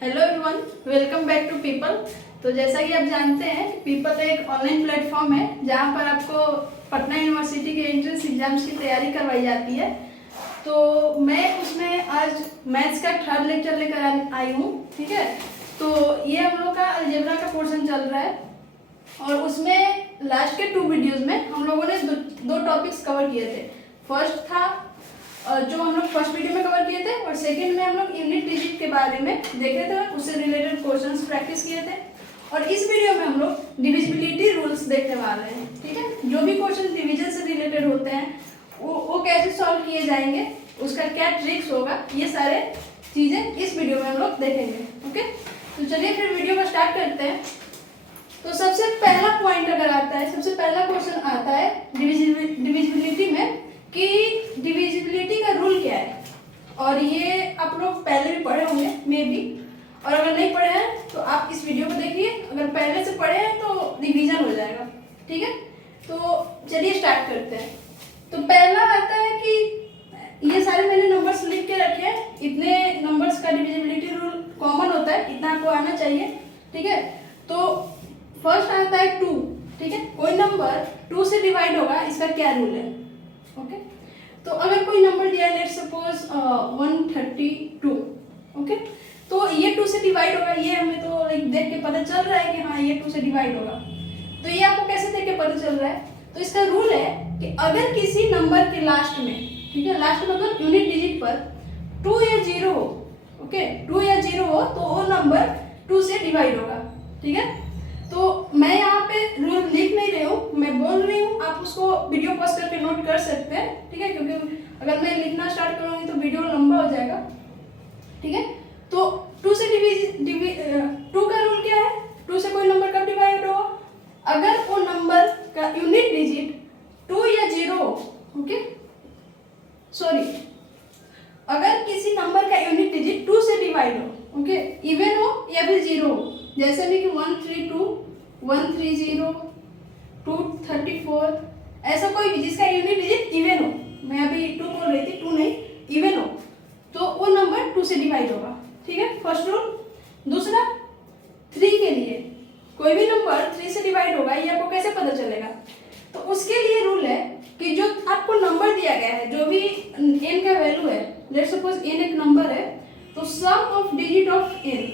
Hello everyone, welcome back to people. तो जैसा कि आप जानते हैं, पीपल एक ऑनलाइन प्लेटफॉर्म है जहां पर आपको पटना यूनिवर्सिटी के एंट्रेंस एग्जाम्स की तैयारी करवाई जाती है। तो मैं उसमें आज मैथ्स का थर्ड लेक्चर लेकर आई हूँ। ठीक है, तो ये हम लोग का अलजेब्रा का पोर्शन चल रहा है और उसमें लास्ट के 2 वीडियोज़ में हम लोगों ने दो टॉपिक्स कवर किए थे। फर्स्ट था जो हम लोग फर्स्ट वीडियो में कवर किए थे और सेकंड में हम लोग यूनिट डिजिट के बारे में देखे थे, उससे रिलेटेड क्वेश्चंस प्रैक्टिस किए थे। और इस वीडियो में हम लोग डिविजिबिलिटी रूल्स देखने वाले हैं। ठीक है, जो भी क्वेश्चन डिवीजन से रिलेटेड होते हैं वो कैसे सॉल्व किए जाएंगे, उसका क्या ट्रिक्स होगा, ये सारे चीज़ें इस वीडियो में हम लोग देखेंगे। ओके, तो चलिए फिर वीडियो को स्टार्ट करते हैं। तो सबसे पहला पॉइंट अगर आता है, सबसे पहला क्वेश्चन आता है डिविजिबिलिटी में कि डिविजिबिलिटी का रूल क्या है। और ये आप लोग पहले भी पढ़े होंगे मे बी, और अगर नहीं पढ़े हैं तो आप इस वीडियो को देखिए। अगर पहले से पढ़े हैं तो रिवीजन हो जाएगा। ठीक है, तो चलिए स्टार्ट करते हैं। तो पहला आता है कि ये सारे मैंने नंबर्स लिख के रखे हैं, इतने नंबर्स का डिविजिबिलिटी रूल कॉमन होता है, इतना आपको आना चाहिए। ठीक है, तो फर्स्ट आता है 2। ठीक है, कोई नंबर 2 से डिवाइड होगा, इसका क्या रूल है। ओके, तो अगर कोई नंबर दिया है, लेट्स सपोज 132। ओके, तो ये 2 से डिवाइड होगा, ये हमें तो लाइक देख के पता चल रहा है कि हाँ ये 2 से डिवाइड होगा। तो ये आपको कैसे देख के पता चल रहा है, तो इसका रूल है कि अगर किसी नंबर के लास्ट में, ठीक है, लास्ट मतलब यूनिट डिजिट पर 2 या 0 हो, ओके 2 या 0 हो तो वो नंबर 2 से डिवाइड होगा। ठीक है, तो मैं यहाँ पे रूल लिख नहीं रही हूँ, मैं बोल रही हूँ, आप उसको वीडियो पॉज करके नोट कर सकते हैं। ठीक है, क्योंकि अगर मैं लिखना स्टार्ट करूँगी तो वीडियो लंबा हो जाएगा। ठीक है, तो 2 से 2 का रूल क्या है, 2 से कोई नंबर कब डिवाइड हो, अगर वो नंबर का यूनिट डिजिट 2 या 0 हो। ओके सॉरी, अगर किसी नंबर का यूनिट डिजिट 2 से डिवाइड हो, ओके इवन हो या फिर 0 हो, जैसे भी कि 132, 130, 234, ऐसा कोई भी जिसका यूनिट डिजिट इवन हो, मैं अभी 2 बोल रही थी, 2 नहीं इवन हो, तो वो नंबर 2 से डिवाइड होगा। ठीक है, फर्स्ट रूल। दूसरा 3 के लिए कोई भी नंबर 3 से डिवाइड होगा, ये आपको कैसे पता चलेगा, तो उसके लिए रूल है कि जो आपको नंबर दिया गया है, जो भी n का वैल्यू है, लेट्स सपोज n एक नंबर है, तो सम ऑफ डिजिट ऑफ n,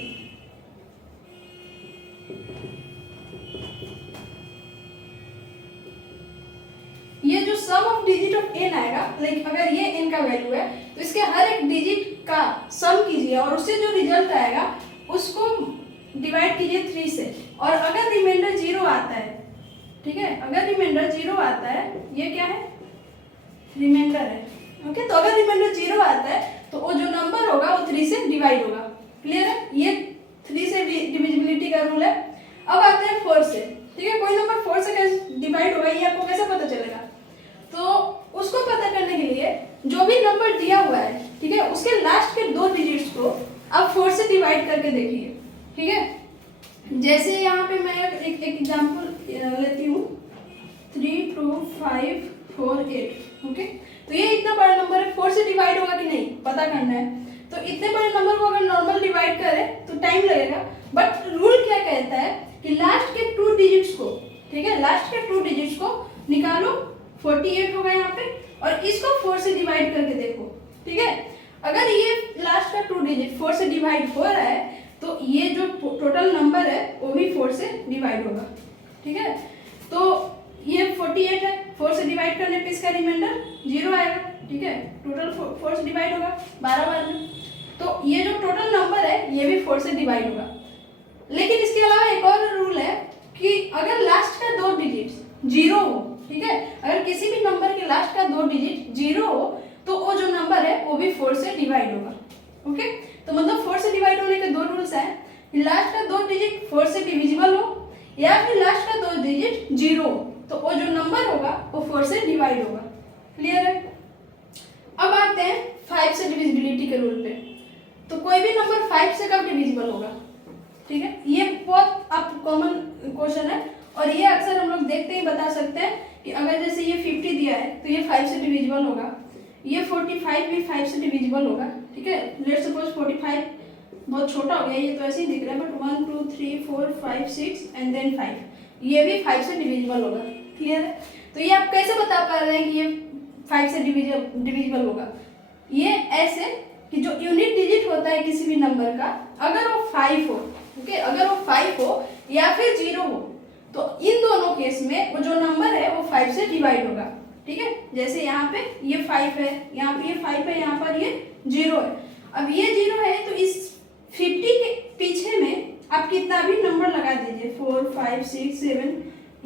ये जो सम ऑफ डिजिट ऑफ n आएगा, लाइक अगर ये n का वैल्यू है तो इसके हर एक डिजिट का सम कीजिए और उससे जो रिजल्ट आएगा उसको डिवाइड कीजिए 3 से। और अगर रिमाइंडर 0 आता है, ठीक है, अगर रिमाइंडर 0 आता है, ये क्या है, रिमाइंडर है। ओके, तो अगर रिमाइंडर 0 आता है तो वो जो नंबर होगा वो 3 से डिवाइड होगा। क्लियर है, ये 3 से डिविजिबिलिटी का रूल है। अब आते हैं 4 से। ठीक है, कोई नंबर 4 से कैसे डिवाइड होगा, ये आपको कैसे पता चलेगा, तो उसको पता करने के लिए जो भी नंबर दिया हुआ है, ठीक है, उसके लास्ट के 2 डिजिट्स को आप 4 से डिवाइड करके देखिए। ठीक है, जैसे यहाँ पे मैं एक एग्जांपल लेती हूँ, 32548। ओके, तो ये इतना बड़ा नंबर है, 4 से डिवाइड होगा कि नहीं पता करना है। तो इतने बड़े नंबर को अगर नॉर्मल डिवाइड करें तो टाइम लगेगा, बट रूल क्या कहता है कि लास्ट के 2 डिजिट्स को, ठीक है, लास्ट के 2 डिजिट्स को निकालो, 48 होगा यहाँ पे, और इसको 4 से डिवाइड करके देखो। ठीक है, अगर ये लास्ट का 2 डिजिट 4 से डिवाइड हो रहा है तो ये जो टोटल नंबर है वो भी 4 से डिवाइड होगा। ठीक है, तो ये 48 है, 4 से डिवाइड करने पे इसका रिमाइंडर 0 आएगा। ठीक है, टोटल 4 से डिवाइड होगा 12 बार में, तो ये जो टोटल नंबर है ये भी 4 से डिवाइड होगा। लेकिन इसके अलावा एक और रूल है कि अगर लास्ट का 2 डिजिट 0 हो, ठीक है, अगर किसी भी नंबर के लास्ट का 2 डिजिट 0 हो तो वो जो नंबर है वो भी 4 से डिवाइड होगा। ओके, तो मतलब 4 से डिवाइड होने के 2 रूल्स हैं कि लास्ट का 2 डिजिट 4 से डिविजिबल हो या फिर लास्ट का 2 डिजिट 0 हो, तो वो जो नंबर होगा वो 4 से डिवाइड होगा। क्लियर है। अब आते हैं 5 से डिविजिबिलिटी के रूल पे। तो कोई भी नंबर 5 से कब डिविजिबल होगा, ठीक है, ये बहुत आप कॉमन क्वेश्चन है और ये अक्सर हम लोग देखते ही बता सकते हैं कि अगर जैसे ये 50 दिया है तो ये 5 से डिविजिबल होगा, ये 45 भी 5 से डिविजिबल होगा। ठीक है, लेट्स सपोज 45 बहुत छोटा हो गया, ये तो ऐसे ही दिख रहा है, बट 1 2 3 4 5 6 एंड देन 5, ये भी 5 से डिविजिबल होगा। क्लियर है? तो ये आप कैसे बता पा रहे हैं कि ये 5 से डिविजिबल होगा? ये ऐसे कि जो यूनिट डिजिट होता है किसी भी नंबर का, अगर वो 5 हो, ओके, अगर वो 5 हो या फिर 0 हो, तो इन दोनों केस में वो जो नंबर है वो 5 से डिवाइड होगा। ठीक है, जैसे यहाँ पे ये 5 है, यहाँ पे ये 5 है, यहाँ पर ये 0 है। अब ये 0 है तो इस 50 के पीछे में आप कितना भी नंबर लगा दीजिए, 4 5 6 7,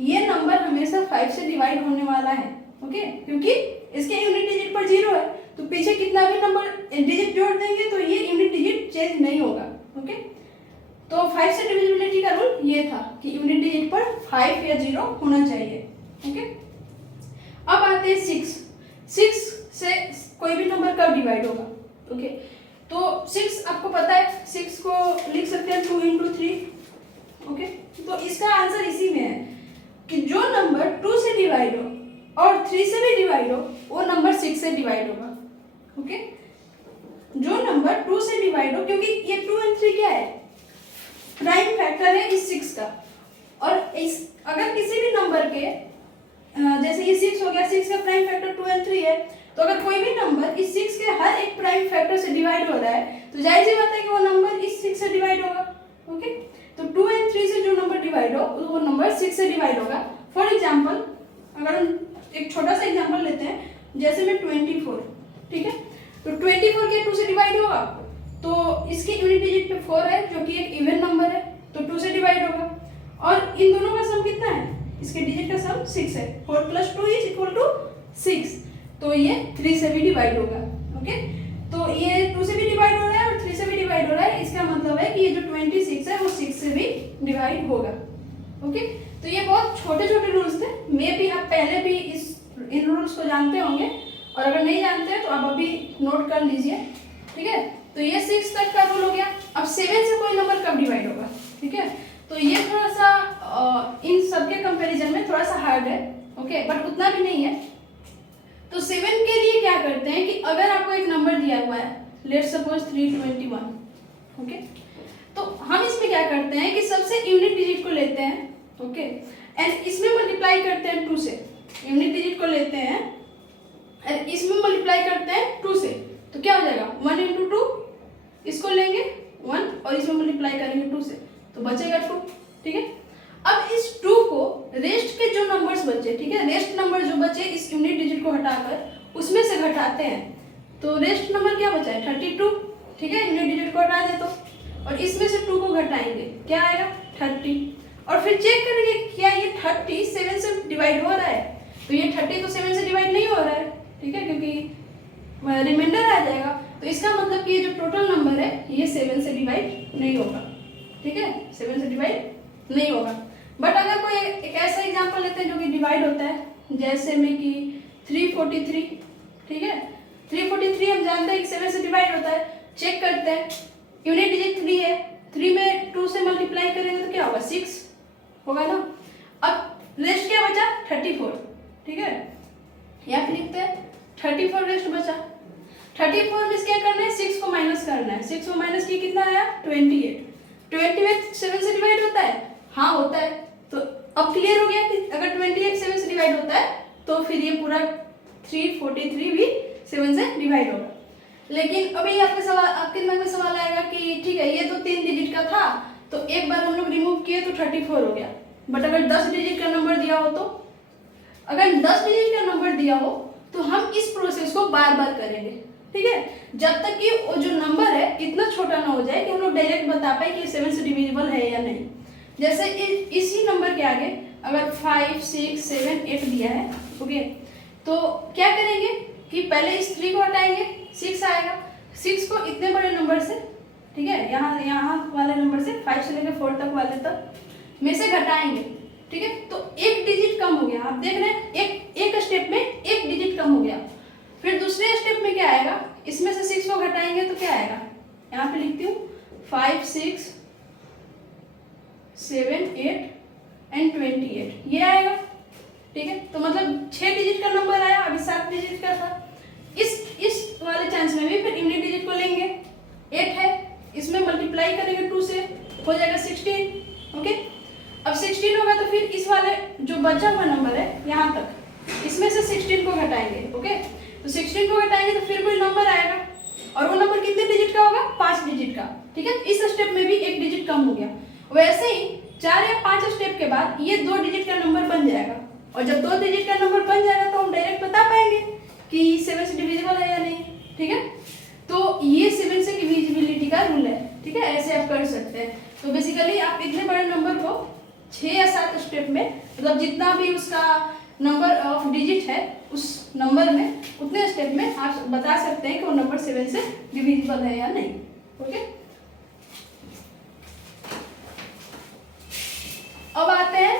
ये नंबर हमेशा 5 से डिवाइड होने वाला है। ओके, क्योंकि इसके यूनिट डिजिट पर 0 है, तो पीछे कितना भी नंबर डिजिट जोड़ देंगे तो ये यूनिट डिजिट चेंज नहीं होगा। ओके, तो 5 से डिविजिबिलिटी का रूल ये था कि यूनिट डिजिट पर 5 या 0 होना चाहिए। ओके, अब आते हैं 6 से कोई भी नंबर कब डिवाइड होगा? ओके, तो 6 आपको पता है, 6 को लिख सकते हैं 2 × 3। ओके, तो इसका आंसर इसी में है कि जो नंबर 2 से डिवाइड हो और 3 से भी डिवाइड हो, वो नंबर 6 से डिवाइड होगा। ओके, जो नंबर 2 से डिवाइड हो, क्योंकि ये 2 और 3 क्या है? प्राइम फैक्टर है इस 6 का। और इस अगर किसी भी नंबर के जैसे ये 6 हो गया, 6 का प्राइम फैक्टर 2 और 3 है, तो अगर कोई भी नंबर इस 6 के हर एक प्राइम फैक्टर से डिवाइड हो रहा है, तो जाहिर सी बात है कि वो नंबर इस 6 से डिवाइड होगा। ओके, तो 2 और 3 से जो नंबर डिवाइड हो, वो नंबर 6 से डिवाइड होगा। फॉर एग्जाम्पल, अगर हम एक छोटा सा एग्जाम्पल लेते हैं, जैसे में 24, ठीक है, तो 24 के 2 से डिवाइड होगा, तो इसके यूनिट डिजिट पे 4 है, जो कि एक इवन नंबर है, तो 2 से डिवाइड होगा। और इन दोनों का सम कितना है? इसके डिजिट का सम 6 है। 4 + 2 = 6, तो ये 3 से भी डिवाइड होगा। ओके, तो ये 2 से भी डिवाइड हो रहा है और 3 से भी डिवाइड हो रहा है, इसका मतलब है कि ये जो 26 है वो 6 से भी डिवाइड होगा। ओके, तो ये बहुत छोटे छोटे रूल्स थे, मे भी आप पहले भी इन रूल्स को जानते होंगे, और अगर नहीं जानते हैं तो आप अभी नोट कर लीजिए। ठीक है, तो ये 6 तक का रूल हो गया। अब 7 से कोई नंबर कब डिवाइड होगा? ठीक है, तो ये थोड़ा सा इन सब के कंपैरिजन में थोड़ा सा हार्ड है। ओके, बट उतना भी नहीं है। तो 7 के लिए क्या करते हैं कि अगर आपको एक नंबर दिया हुआ है, लेट्स सपोज 321, ओके, तो हम इसमें क्या करते हैं कि सबसे यूनिट डिजिट को लेते हैं, ओके, एंड इसमें मल्टीप्लाई करते हैं 2 से। यूनिट डिजिट को लेते हैं और इसमें मल्टीप्लाई करते हैं 2 से, तो क्या हो जाएगा? 1 × 2, इसको लेंगे 1 और इसमें मल्टीप्लाई करेंगे 2 से, तो बचेगा 2। ठीक है, अब इस 2 को रेस्ट के जो नंबर्स बचे, ठीक है, रेस्ट नंबर जो बचे इस यूनिट डिजिट को हटाकर उसमें से घटाते हैं, तो रेस्ट नंबर क्या बचा है? 32। ठीक है, यूनिट डिजिट को हटा दे तो, और इसमें से 2 को घटाएंगे, क्या आएगा? 30। और फिर चेक करेंगे क्या ये 30 7 से डिवाइड हो रहा है, तो ये 30 तो 7 से डिवाइड नहीं हो रहा है। ठीक है, क्योंकि रिमाइंडर आ जाएगा, तो इसका मतलब कि ये जो टोटल नंबर है ये 7 से डिवाइड नहीं होगा। ठीक है, 7 से डिवाइड नहीं होगा। बट अगर कोई एक ऐसा एग्जांपल लेते हैं जो कि डिवाइड होता है, जैसे में कि 343, ठीक है, 343 हम जानते हैं कि 7 से डिवाइड होता है। चेक करते हैं, यूनिट डिजिट 3 है, 3 में 2 से मल्टीप्लाई करेंगे तो क्या होगा? 6 होगा ना। अब रेस्ट क्या बचा? 34। ठीक है, यहाँ पे लिखते हैं 34 रेस्ट बचा। 34 में क्या करना है? 6 को माइनस करना है। 6 को माइनस किया कितना आया? 28। 28 7 से डिवाइड होता है? हाँ होता है। तो अब क्लियर हो गया कि अगर 28 7 से डिवाइड होता है तो फिर ये पूरा 343 भी 7 से डिवाइड होगा। लेकिन अभी आपके दिमाग में सवाल आएगा कि ठीक है, ये तो 3 डिजिट का था, तो एक बार हम लोग रिमूव किए तो 34 हो गया। बट अगर 10 डिजिट का नंबर दिया हो, तो अगर 10 डिजिट का नंबर दिया हो तो हम इस प्रोसेस को बार बार करेंगे। ठीक है, जब तक कि वो जो नंबर है इतना छोटा ना हो जाए कि हम लोग डायरेक्ट बता पाए कि 7 से डिविजिबल है या नहीं। जैसे इसी नंबर के आगे अगर 5 6 7 8 दिया है, ओके, तो क्या करेंगे कि पहले इस 3 को हटाएंगे, 6 आएगा। 6 को इतने बड़े नंबर से, ठीक है, यहाँ वाले नंबर से 5 से लेकर 4 तक वाले तक में से घटाएंगे। ठीक है, तो एक डिजिट कम हो गया। आप देख रहे हैं एक स्टेप में एक डिजिट कम हो गया। फिर दूसरे स्टेप में क्या आएगा? इसमें से 6 को घटाएंगे तो क्या आएगा? यहाँ पे लिखती हूँ 5 6 7 8 एंड 28, ये आएगा। ठीक है, तो मतलब 6 डिजिट का नंबर आया, अभी 7 डिजिट का था। इस वाले चांस में भी फिर यूनिट डिजिट को लेंगे, 8 है, इसमें मल्टीप्लाई करेंगे 2 से, हो जाएगा 16। ओके, अब 16 होगा तो फिर इस वाले जो बचा हुआ नंबर है यहाँ तक, इसमें से 16 को घटाएंगे। ओके, तो 16 को घटाएंगे तो फिर कोई नंबर आएगा, और वो नंबर कितने डिजिट का होगा? 5 डिजिट का। ठीक है, इस स्टेप में भी 1 डिजिट कम हो गया। वैसे ही 4 या 5 स्टेप के बाद ये 2 डिजिट का नंबर बन जाएगा, और जब 2 डिजिट का नंबर बन जाएगा तो हम डायरेक्ट बता पाएंगे कि 7 से डिविजिबल है या नहीं। ठीक है, तो ये 7 से डिविजिबिलिटी का रूल है। ठीक है, ऐसे आप कर सकते हैं। तो बेसिकली आप इतने बड़े नंबर को 6 या 7 स्टेप में, मतलब जितना भी उसका नंबर ऑफ डिजिट है उस नंबर में, उतने स्टेप में आप बता सकते हैं कि वो नंबर 7 से डिविजिबल है या नहीं। ओके, अब आते हैं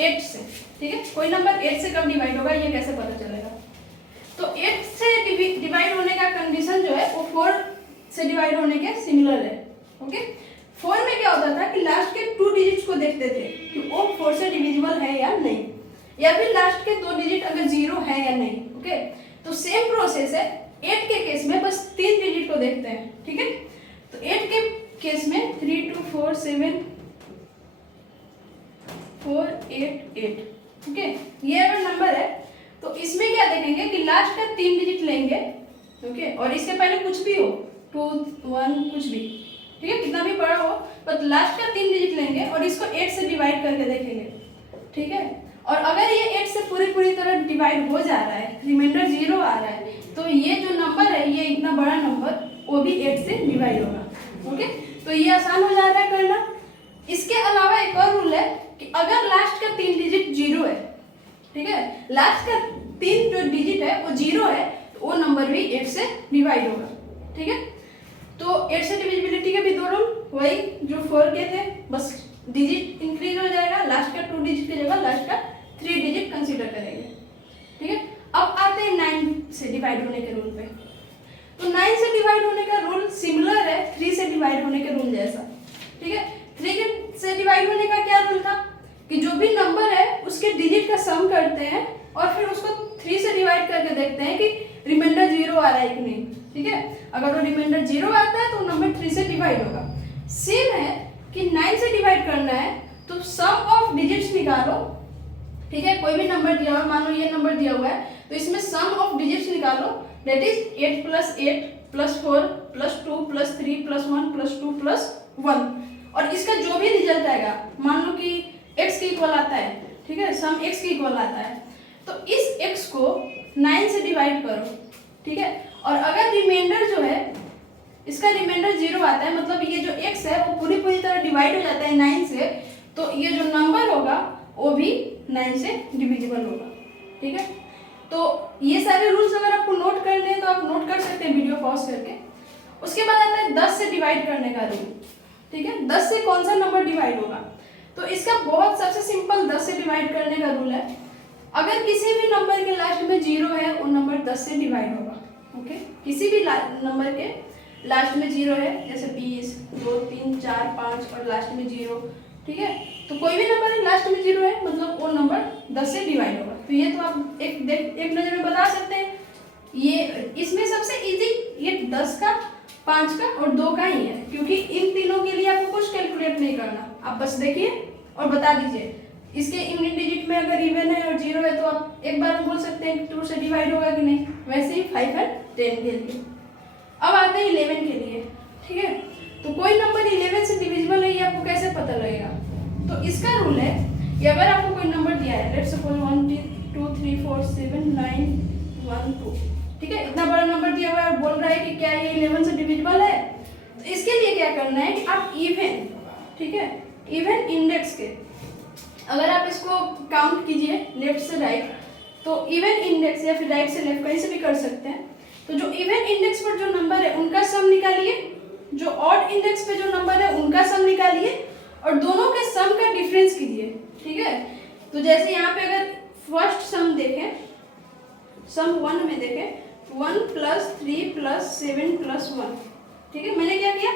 8 से। ठीक है, कोई नंबर 8 से कब डिवाइड होगा ये कैसे पता चलेगा? तो 8 से डिवाइड होने का कंडीशन जो है वो 4 से डिवाइड होने के सिमिलर है। ओके, 4 में क्या होता था कि लास्ट के 2 डिजिट्स को देखते थे कि वो 4 से डिविजिबल है या नहीं, या फिर लास्ट के 2 डिजिट अगर 0 है या नहीं। ओके, तो सेम प्रोसेस है 8 के केस में, बस 3 डिजिट को देखते हैं। ठीक है, तो 8 के केस में 3 2 4 7 4 8 8। ओके, ये अगर नंबर है तो इसमें क्या देखेंगे कि लास्ट का 3 डिजिट लेंगे। ओके, और इसके पहले कुछ भी हो, 2 1 कुछ भी, ठीक है, कितना भी बड़ा हो, पर लास्ट का 3 डिजिट लेंगे और इसको 8 से डिवाइड करके देखेंगे। ठीक है, और अगर ये 8 से पूरी तरह डिवाइड हो जा रहा है, रिमाइंडर 0 आ रहा है, तो ये जो नंबर है, ये इतना बड़ा नंबर, वो भी 8 से डिवाइड होगा। ओके, तो ये आसान हो जाता है करना। इसके अलावा एक और रूल है कि अगर लास्ट का 3 डिजिट 0 है, ठीक है, लास्ट का 3 जो डिजिट है वो 0 है, तो वो नंबर भी 8 से डिवाइड होगा। ठीक है, तो 8 से डिविजिबिलिटी के भी 2 रूल, वही जो 4 के थे, बस डिजिट इंक्रीज हो जाएगा, लास्ट का 2 डिजिट की जगह लास्ट का 3 डिजिट कंसीडर करेंगे। ठीक है, अब आते हैं 9 से डिवाइड होने के रूल पे। तो 9 से डिवाइड होने का रूल सिमिलर है 3 से डिवाइड होने के रूल जैसा। ठीक है, 3 से डिवाइड होने का क्या रूल था कि जो भी नंबर है उसके डिजिट का सम करते हैं और फिर उसको 3 से डिवाइड करके देखते हैं कि रिमाइंडर 0 आ रहा है कि नहीं। ठीक है, अगर वो रिमाइंडर 0 आता है तो नंबर 3 से डिवाइड होगा। सेम है कि 9 से डिवाइड करना है तो सम ऑफ डिजिट्स निकालो। ठीक है, कोई भी नंबर दिया हुआ है, मान लो ये नंबर दिया हुआ है, तो इसमें सम ऑफ डिजिट्स निकालो, दैट इज 8 + 8 + 4 + 2 + 3 + 1 + 2 + 1, और इसका जो भी रिजल्ट आएगा, मान लो कि x के इक्वल आता है। ठीक है, सम x के इक्वल आता है, तो इस x को 9 से डिवाइड करो। ठीक है, और अगर रिमाइंडर जो है, इसका रिमाइंडर 0 आता है, मतलब ये जो x है वो पूरी तरह डिवाइड हो जाता है 9 से, तो ये जो नंबर होगा वो भी 9 से डिविजिबल होगा। ठीक है, तो ये सारे रूल्स अगर आपको नोट करने हैं तो आप नोट कर सकते हैं वीडियो पॉज करके। उसके बाद आता है 10 से डिवाइड करने का रूल। ठीक है, 10 से कौन सा नंबर डिवाइड होगा? तो इसका बहुत सबसे सिंपल 10 से डिवाइड करने का रूल है, अगर किसी भी नंबर के लास्ट में 0 है वो नंबर 10 से डिवाइड होगा। ओके, किसी भी नंबर के लास्ट में 0 है, जैसे 20 2 3 4 5 और लास्ट में 0। ठीक है, तो कोई भी नंबर है लास्ट में 0 है, मतलब वो नंबर 10 से डिवाइड होगा। तो ये तो आप एक नजर में बता सकते हैं। ये इसमें सबसे इजी ये 10 का, 5 का और 2 का ही है, क्योंकि इन तीनों के लिए आपको कुछ कैलकुलेट नहीं करना, आप बस देखिए और बता दीजिए। इसके इन डिजिट में अगर इवन है और 0 है तो आप एक बार बोल सकते हैं 2 से डिवाइड होगा कि नहीं। वैसे ही 5 और 10 के लिए। अब आते हैं 11 के लिए। ठीक है, तो कोई नंबर 11 से डिविजिबल है ये आपको कैसे पता लगेगा? तो इसका रूल है कि अगर आपको कोई नंबर दिया है, लेट्स सपोज 1 2 3 4 7 9 1 2, ठीक है, इतना बड़ा नंबर दिया हुआ है और बोल रहा है कि क्या ये 11 से डिविजिबल है, तो इसके लिए क्या करना है कि आप इवन, ठीक है, इवन इंडेक्स के, अगर आप इसको काउंट कीजिए लेफ्ट से राइट, तो इवन इंडेक्स या फिर राइट से लेफ्ट कहीं से भी कर सकते हैं। तो जो इवन इंडेक्स पर जो नंबर है उनका सम निकालिए, जो ऑड इंडेक्स पे जो नंबर है उनका सम निकालिए और दोनों के सम का डिफरेंस कीजिए। ठीक है, तो जैसे यहाँ पे अगर फर्स्ट सम देखें, सम 1 में देखें 1 + 3 + 7 + 1। ठीक है, मैंने क्या किया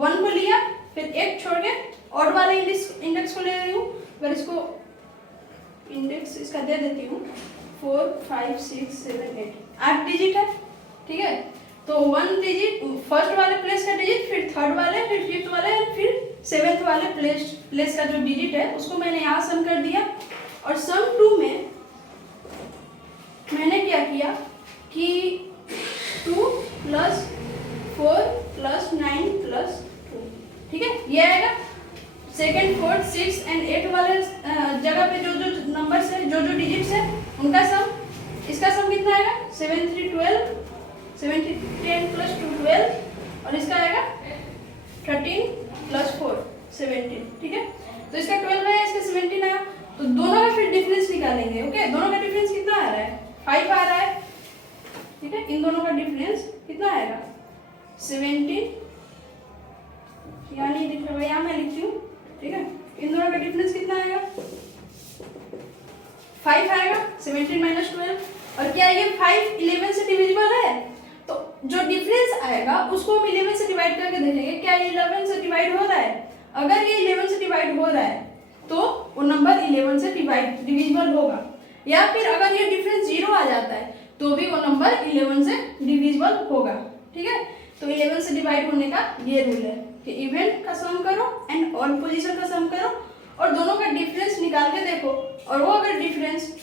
1 को लिया, फिर एक छोड़ के ऑड वाले इंडेक्स को ले रही हूँ। अगर इसको इंडेक्स इसका दे देती हूँ 4 5 6 7 8, 8 डिजिट है। ठीक है, तो 1 डिजिट फर्स्ट वाले प्लेस का डिजिट, फिर थर्ड वाले, फिर फिफ्थ वाले, फिर सेवेंथ वाले प्लेस का जो डिजिट है उसको मैंने यहाँ सम कर दिया। और सम 2 में मैंने क्या किया कि 2 + 4 + 9 + 2, ठीक है, ये आएगा। सेकेंड, फोर्थ, 6 एंड 8 वाले जगह पे जो जो नंबर्स है, जो जो डिजिट्स है उनका सम, इसका सम कितना आएगा 7 3 12, 7 10 + 2 12, और इसका आएगा 13 + 4 17, ठीक है। तो इसका 12 है, इसका 17 आया, तो दोनों का फिर डिफरेंस निकालेंगे। ओके, दोनों का डिफरेंस कितना आ रहा है 5 आ रहा है, ठीक है। इन दोनों का डिफरेंस कितना आएगा 17, यहाँ नहीं दिख रहा है, यहाँ मैं लिखती हूँ, ठीक है। इन दोनों का डिफरेंस कितना आएगा 5 आएगा, 17 - 12। और क्या ये 5 11 से डिविजिबल है, तो जो डिफरेंस आएगा उसको हम 11 से डिवाइड करके देखेंगे क्या ये 11 से डिवाइड हो रहा है। अगर ये 11 से डिवाइड हो रहा है तो वो नंबर 11 से डिविजिबल होगा, या फिर अगर ये डिफरेंस 0 आ जाता है तो भी वो नंबर 11 से डिविजिबल होगा, ठीक है। तो 11 से डिवाइड होने का ये रूल है कि इवेंट का सम करो एंड ऑड पोजीशन का सम करो और दोनों का डिफरेंस निकाल के देखो, और वो अगर डिफरेंस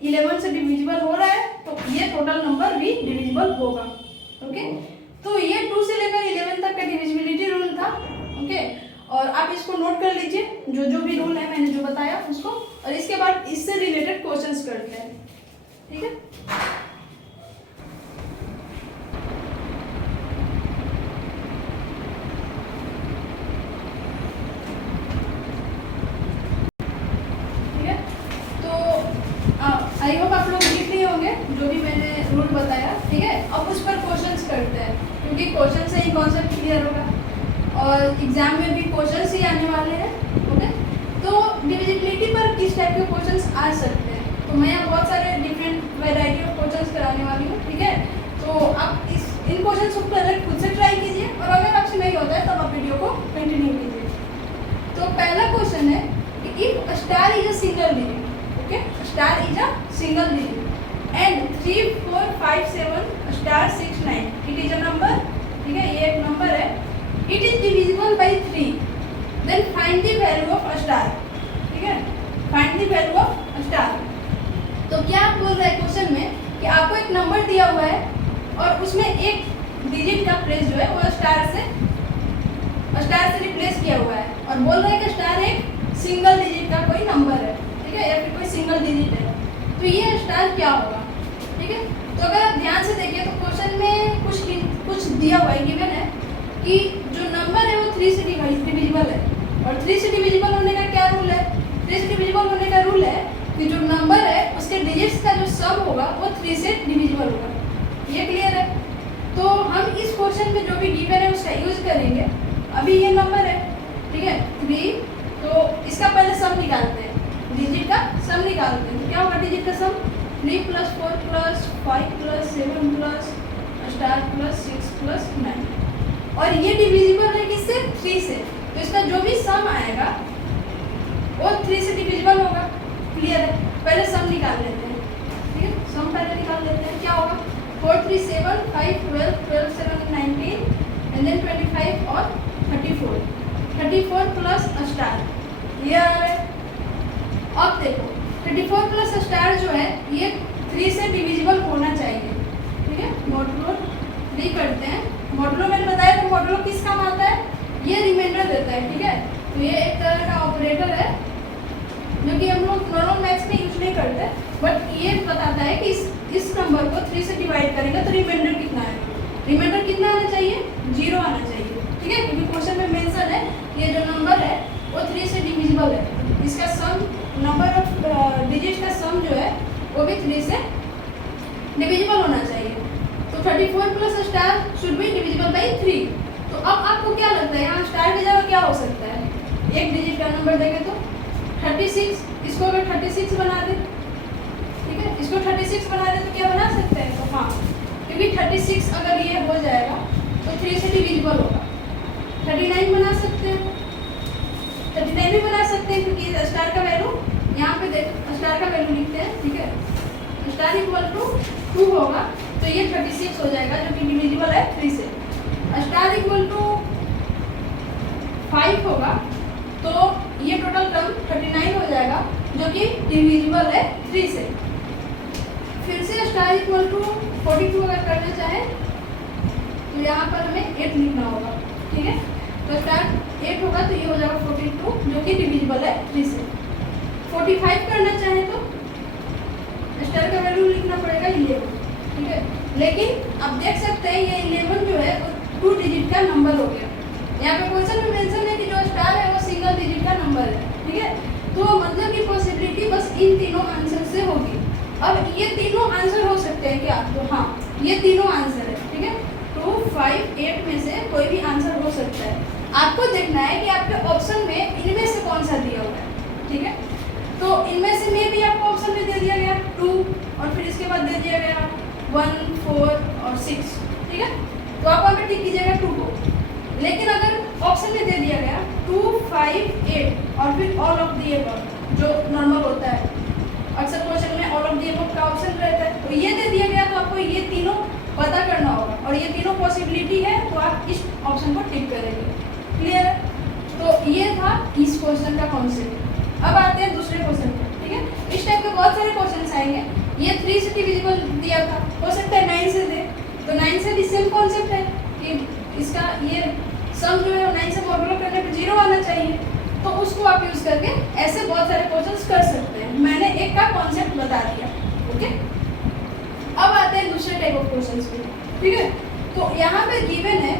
11 से डिविजिबल हो रहा है तो ये टोटल नंबर भी डिविजिबल होगा। ओके, तो ये 2 से लेकर 11 तक का डिविजिबिलिटी रूल था। ओके, और आप इसको नोट कर लीजिए, जो जो भी रूल है मैंने जो बताया उसको, और इसके बाद इससे रिलेटेड क्वेश्चंस करते हैं, ठीक है। आई होप आप लोग लिख लिए होंगे जो भी मैंने रूल बताया, ठीक है। अब उस पर क्वेश्चंस करते हैं, क्योंकि क्वेश्चन से ही कॉन्सेप्ट क्लियर होगा और एग्जाम में भी क्वेश्चंस ही आने वाले हैं। ओके, तो डिविजिबिलिटी पर किस टाइप के क्वेश्चंस आ सकते हैं, तो मैं यहाँ बहुत सारे डिफरेंट वैरायटी ऑफ क्वेश्चंस कराने वाली हूँ, ठीक है। तो आप इन क्वेश्चंस को पहले खुद से ट्राई कीजिए, और अगर आपसे नहीं होता है तब आप वीडियो को कंटिन्यू कीजिए। तो पहला क्वेश्चन है कि if star is a single digit, okay, star is a single digit and 3 4 5 7 star 6 9 it is a number, ठीक है, ये एक नंबर है, it is divisible by 3, then find the value of star, ठीक है, find the value of star. तो क्या बोल रहा है क्वेश्चन में कि आपको एक नंबर दिया हुआ है और उसमें एक डिजिट का प्लेस जो है वो स्टार से रिप्लेस किया हुआ है, और बोल रहा है कि स्टार एक सिंगल डिजिट का कोई नंबर है, ठीक है, या फिर कोई सिंगल डिजिट है, तो ये स्टार क्या होगा, ठीक है। तो अगर आप ध्यान से देखिए तो क्वेश्चन में कुछ दिया हुआ है, गिवन है कि जो नंबर है वो 3 से डिविजिबल है, और 3 से डिविजिबल होने का क्या रूल है, 3 से डिविजिबल होने का रूल है कि जो नंबर है उसके डिजिट्स का जो सम होगा वो 3 से डिविजिबल होगा। ये क्लियर है। तो हम इस क्वेश्चन में जो भी गिवन है उसका यूज करेंगे। अभी ये नंबर है, ठीक है 3, तो इसका पहले सम निकालते हैं, डिजिट का सम निकालते हैं। तो क्या होगा डिजिट का सम 3 + 4 + 5 + 7 + स्टार + 6 + 9, और ये डिविजिबल है किससे 3 से, तो इसका जो भी सम आएगा वो 3 से डिविजिबल होगा। क्लियर है। पहले सम निकाल लेते हैं, ठीक है, सम पहले निकाल लेते हैं। क्या होगा 4 3 7 5 12 12 7 19 एंड देन 25 और 34 प्लस स्टार, ये आ रहा है। अब देखो 34 प्लस स्टार जो है ये 3 से डिविजिबल होना चाहिए, ठीक है। मॉडुलो डी करते हैं, मॉडुलो मैंने बताया तो मॉडुलो किस काम आता है, ये रिमाइंडर देता है, ठीक है। तो ये एक तरह का ऑपरेटर है जो कि हम लोग नॉर्मल मैथ्स में यूज नहीं करते, बट ये बताता है कि इस नंबर को 3 से डिवाइड करेंगे तो रिमाइंडर कितना है, रिमाइंडर कितना आना चाहिए 0 आना चाहिए, ठीक है, क्योंकि क्वेश्चन में मेंशन है ये जो नंबर है वो 3 से डिविजिबल है, इसका सम नंबर ऑफ डिजिट का सम जो है वो भी 3 से डिविजिबल होना चाहिए। तो 34 plus star should be divisible by 3। तो अब आपको क्या लगता है यहाँ स्टार की जगह क्या हो सकता है, एक डिजिट का नंबर देखें तो 36, इसको अगर 36 बना दे, ठीक है, इसको 36 बना दे तो क्या बना सकते हैं, तो हाँ, क्योंकि 36 अगर ये हो जाएगा तो 3 से डिविजिबल होगा। 39 बना सकते हैं, 39 भी बना सकते हैं, क्योंकि स्टार का वैल्यू यहाँ पे देख, स्टार का वैल्यू लिखते हैं, ठीक है, स्टार इक्वल टू 2 होगा, तो ये 36 हो जाएगा जो कि डिविजिबल है 3 से। स्टार इक्वल टू 5 होगा तो ये टोटल टर्म 39 हो जाएगा जो कि डिविजिबल है 3 से। फिर से स्टार इक्वल टू 42 अगर करना चाहे तो यहाँ पर हमें 8 लिखना होगा, ठीक है। तो स्टार 8 होगा तो ये हो जाएगा 42 जो कि डिविजिबल है 3 से। 45 करना चाहे तो स्टार का वैल्यू लिखना पड़ेगा 11, ठीक है। लेकिन आप देख सकते हैं ये 11 जो है वो 2 डिजिट का नंबर हो गया। यहाँ पे क्वेश्चन में मेंशन है कि जो स्टार है वो सिंगल डिजिट का नंबर है, ठीक है। तो मतलब की पॉसिबिलिटी बस इन तीनों आंसर से होगी। अब ये तीनों आंसर हो सकते हैं क्या? तो हाँ, ये तीनों आंसर है, ठीक है। 2, 5, 8 में से कोई भी आंसर हो सकता है। आपको देखना है कि आपके ऑप्शन में इनमें से कौन सा दिया हुआ है, ठीक है। तो इनमें से में भी आपको ऑप्शन में दे दिया गया 2 और फिर इसके बाद दे दिया गया 1, 4 और 6, ठीक है। तो आप वहाँ पे टिक कीजिएगा 2 को। लेकिन अगर ऑप्शन में दे दिया गया 2, 5, 8 और फिर ऑल ऑफ दी अबव जो नॉर्मल होता है, अक्सर क्वेश्चन में ऑल ऑफ दी अबव का ऑप्शन रहता है, तो ये दे दिया गया तो आपको ये तीनों पता करना होगा और ये तीनों पॉसिबिलिटी है तो आप इस ऑप्शन को टिक करेंगे। क्लियर है? तो ये था इस क्वेश्चन का कॉन्सेप्ट। अब आते हैं दूसरे क्वेश्चन पर, ठीक है। इस टाइप के बहुत सारे क्वेश्चन आएंगे। ये 3 से डिविजिबल दिया था, हो सकता है 9 से दे, तो 9 से भी सेम कॉन्सेप्ट है कि इसका ये सम जो है 9 से मॉड्यूलो करने पे 0 आना चाहिए, तो उसको आप यूज करके ऐसे बहुत सारे क्वेश्चंस कर सकते हैं। मैंने एक का कॉन्सेप्ट बता दिया, ओके। अब आते हैं दूसरे टाइप ऑफ क्वेश्चंस पे, ठीक है। तो यहाँ पे गिवन है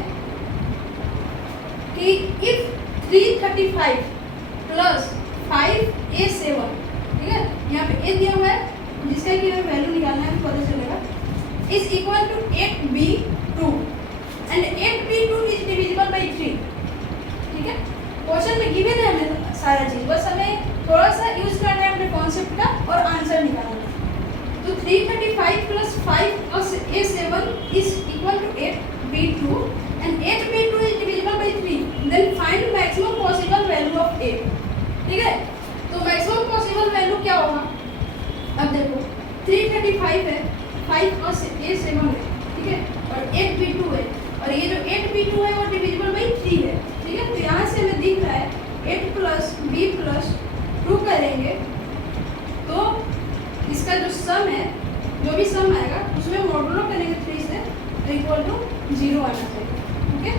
कि इफ 335 प्लस 5a7, ठीक है, यहाँ पे a दिया हुआ है जिसका कि हमें वैल्यू निकालना है, पता चलेगा, is equal to 8b2 and 8b2 is divisible by 3, ठीक है। क्वेश्चन में गिवन है हमें सारा चीज, बस हमें थोड़ा सा यूज करना है अपने कॉन्सेप्ट का और आंसर निकालना है। तो 335 plus 5a7 is equal to 8b2 and 8b2 is divisible by 3. Then find maximum possible value of a, ठीक है। तो maximum possible value क्या होगा? अब देखो 335 है, 5 और a7 है, ठीक है, और 8b2 है, और ये जो 8b2 है वो डिविजिबल बाई 3 है, ठीक है। तो यहाँ से हमें दिख रहा है 8 प्लस b प्लस 2 करेंगे तो इसका जो सम है, जो भी सम आएगा उसमें मॉडुलो करेंगे 3 से तो इक्वल टू 0 आना चाहिए, ओके।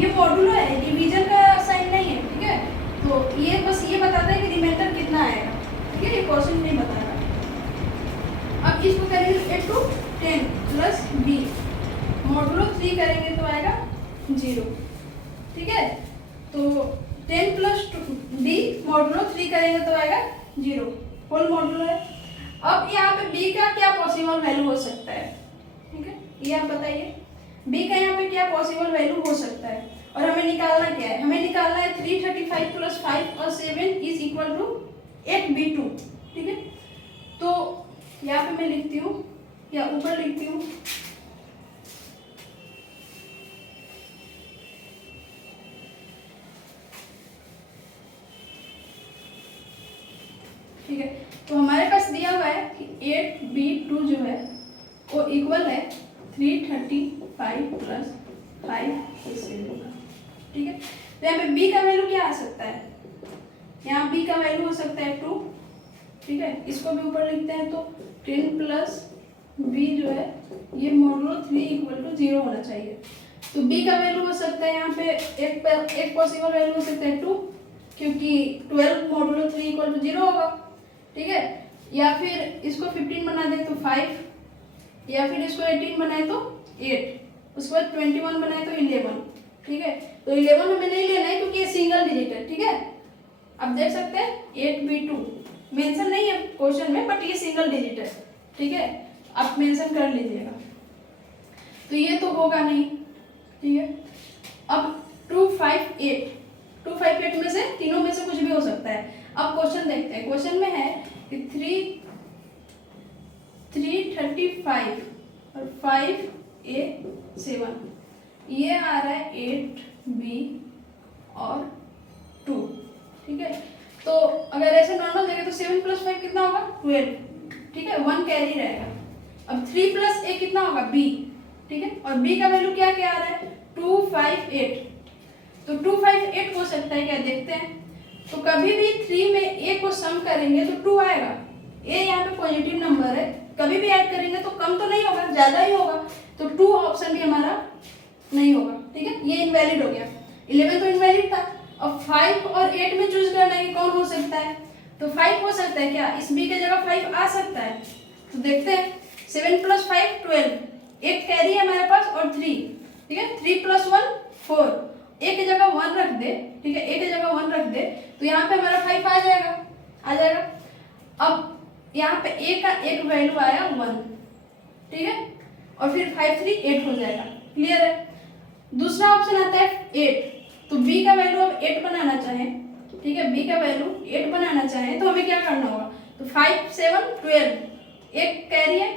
ये मॉडुलो है, डिवीजन का साइन नहीं है, ठीक है। तो ये बस ये बताता है कि रिमाइंडर कितना आएगा, ठीक है, ये क्वेश्चन नहीं बता रहा। अब इसको करेंगे 8 to 10 प्लस b, मॉडुलो 3 करेंगे तो आएगा 0, ठीक है। तो 10 प्लस b मॉडुलो 3 करेंगे तो आएगा 0, होल मॉडुलो है। अब यहाँ पे b का क्या पॉसिबल वैल्यू हो सकता है, ठीक है, ये आप बताइए b का यहाँ पे क्या पॉसिबल वैल्यू हो सकता है। और हमें निकालना क्या है? हमें निकालना है 335 प्लस 5 और 7 इज इक्वल टू 8b2, ठीक है। तो यहाँ पे मैं लिखती हूँ या ऊपर लिखती हूँ, ठीक है। तो हमारे पास दिया हुआ है कि 8b2 जो है वो इक्वल है 335 प्लस 5a7, ठीक है। तो यहाँ पे b का वैल्यू क्या आ सकता है? यहाँ b का वैल्यू हो सकता है 2, ठीक है। इसको भी ऊपर लिखते हैं तो 10 प्लस b जो है ये मॉडुलो 3 इक्वल टू 0 होना चाहिए। तो b का वैल्यू हो सकता है यहाँ पे एक पॉसिबल वैल्यू हो सकता है 2, क्योंकि 12 मॉडुलो 3 इक्वल टू 0 होगा, ठीक है। या फिर इसको 15 बना दे तो 5, या फिर इसको 18 बनाए तो 8, उसके बाद 21 बनाए तो 11, ठीक है। तो 11 हमें नहीं लेना है क्योंकि ये सिंगल डिजिट है, ठीक है। अब देख सकते हैं 8b2 मेंशन नहीं है क्वेश्चन में, बट ये सिंगल डिजिट है, ठीक है, आप मेंशन कर लीजिएगा। तो ये तो होगा नहीं, ठीक है। अब 258 में से तीनों में से कुछ भी हो सकता है। अब क्वेश्चन देखते हैं, क्वेश्चन में है कि 335 और 5a7, ये आ रहा है 8b और 2, ठीक है। तो अगर ऐसे नॉर्मल देखें तो 7 प्लस 5 कितना होगा 12, ठीक है, 1 कैरी रहेगा। अब 3 प्लस ए कितना होगा b, ठीक है, और b का वैल्यू क्या क्या आ रहा है 258, तो 258 हो सकता है क्या, देखते हैं। तो कभी भी 3 में a को सम करेंगे तो 2 आएगा, a यहाँ पे पॉजिटिव नंबर है, कभी भी ऐड करेंगे तो कम तो नहीं होगा, ज्यादा ही होगा, तो 2 ऑप्शन भी हमारा नहीं होगा, ठीक है, ये इनवैलिड हो गया। 11 तो इनवैलिड था। अब 5 और 8 में चूज करना है कि कौन हो सकता है, तो 5 हो सकता है क्या, इस b के जगह 5 आ सकता है, तो देखते हैं। 7 + 5 12, एक कैरी है हमारे पास और 3, ठीक है, 3 + 1 4, a की जगह 1 रख दे, ठीक है, a की जगह 1 रख दे, तो यहाँ पे हमारा 5 आ जाएगा। अब यहाँ पे a का एक वैल्यू आया 1, ठीक है, और फिर 5 3 8 हो जाएगा, क्लियर है। दूसरा ऑप्शन आता है 8, तो b का वैल्यू अब 8 बनाना चाहें, ठीक है, b का वैल्यू 8 बनाना चाहें तो हमें क्या करना होगा, तो 5 7 12, एक कैरी है,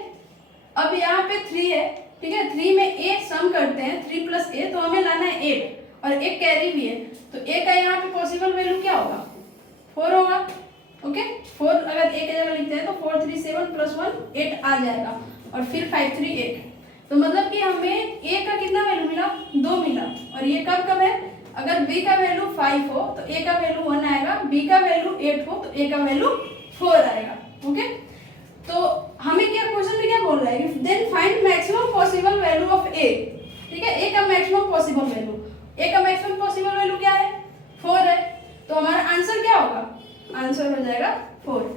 अब यहाँ पे 3 है, ठीक है, 3 में a सम करते हैं, 3 + a, तो हमें लाना है 8 और एक कैरी भी है, तो a का यहाँ पे पॉसिबल वैल्यू क्या होगा 4 होगा, ओके, 4 अगर a की जगह लिखते हैं तो 4 3 7 + 1 8 आ जाएगा, और फिर 5 3 8, तो मतलब कि हमें a का कितना वैल्यू मिला 2 मिला, और ये कब है, अगर b का वैल्यू 5 हो तो a का वैल्यू 1 आएगा, b का वैल्यू 8 हो तो a का वैल्यू 4 आएगा, ओके। तो हमें क्या क्वेश्चन में क्या बोल रहा है, then find maximum possible value of a, ठीक है, a का मैक्सिमम पॉसिबल वैल्यू, a का मैक्सिमम पॉसिबल वैल्यू क्या है 4 है, तो हमारा आंसर क्या होगा, आंसर हो जाएगा 4,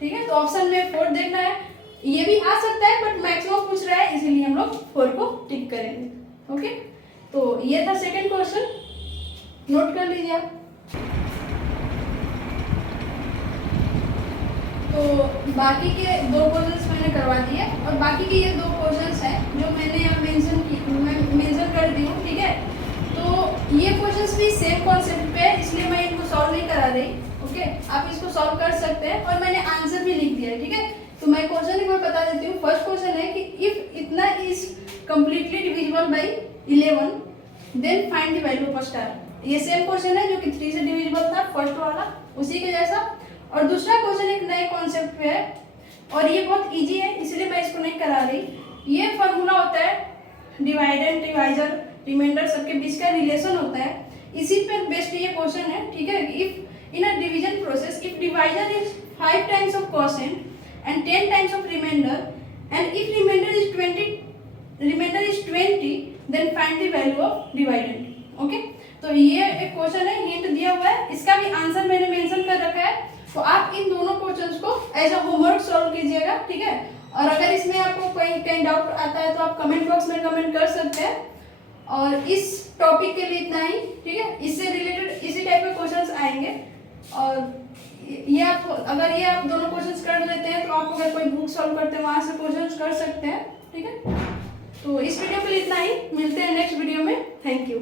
ठीक है, तो ऑप्शन में 4 देखना है, ये भी आ सकता है बट मैक्सिमम पूछ रहा है इसीलिए हम लोग 4 को टिक करेंगे, ओके। तो ये था सेकंड क्वेश्चन, नोट कर लीजिए आप। तो बाकी के 2 क्वेश्चंस मैंने करवा दिए, और बाकी के ये 2 क्वेश्चंस हैं जो मैंने यहाँ मेंशन कर दी हूँ, ठीक है। तो ये क्वेश्चंस भी सेम कॉन्सेप्ट पे है, इसलिए मैं इनको सॉल्व नहीं करा रही, ओके, आप इसको सॉल्व कर सकते हैं, और मैंने आंसर भी लिख दिया है, ठीक है। तो मैं क्वेश्चन एक बार बता देती हूँ। फर्स्ट क्वेश्चन है कि इफ इतना is completely divisible by 11 then find the value of star. ये सेम क्वेश्चन है जो कि 3 से डिविजिबल था फर्स्ट वाला, उसी के जैसा। और दूसरा क्वेश्चन एक नए कॉन्सेप्ट पे है, और ये बहुत इजी है इसलिए मैं इसको नहीं करा रही। ये फॉर्मूला होता है डिवाइडेंड, डिवाइजर, रिमाइंडर सबके बीच का रिलेशन होता है, इसी पे बेस्ड ये क्वेश्चन है, ठीक है। If in a division process if divisor is 5 times of quotient and 10 times of remainder, and if remainder is 20 then find the value of dividend, okay। तो ये एक क्वेश्चन है, हिंट दिया हुआ है, इसका भी आंसर मैंने मेंशन कर रखा है, तो आप इन दोनों क्वेश्चंस को एज अ होमवर्क सॉल्व कीजिएगा, ठीक है। और अगर इसमें आपको कहीं डाउट आता है तो आप कमेंट बॉक्स में कमेंट कर सकते हैं। और इस टॉपिक के लिए इतना ही, ठीक है, इससे रिलेटेड इसी टाइप के क्वेश्चंस आएंगे, और ये आप अगर ये आप दोनों क्वेश्चंस कर लेते हैं तो आप अगर कोई बुक सॉल्व करते हैं वहाँ से क्वेश्चंस कर सकते हैं, ठीक है। तो इस वीडियो के लिए इतना ही, मिलते हैं नेक्स्ट वीडियो में, थैंक यू।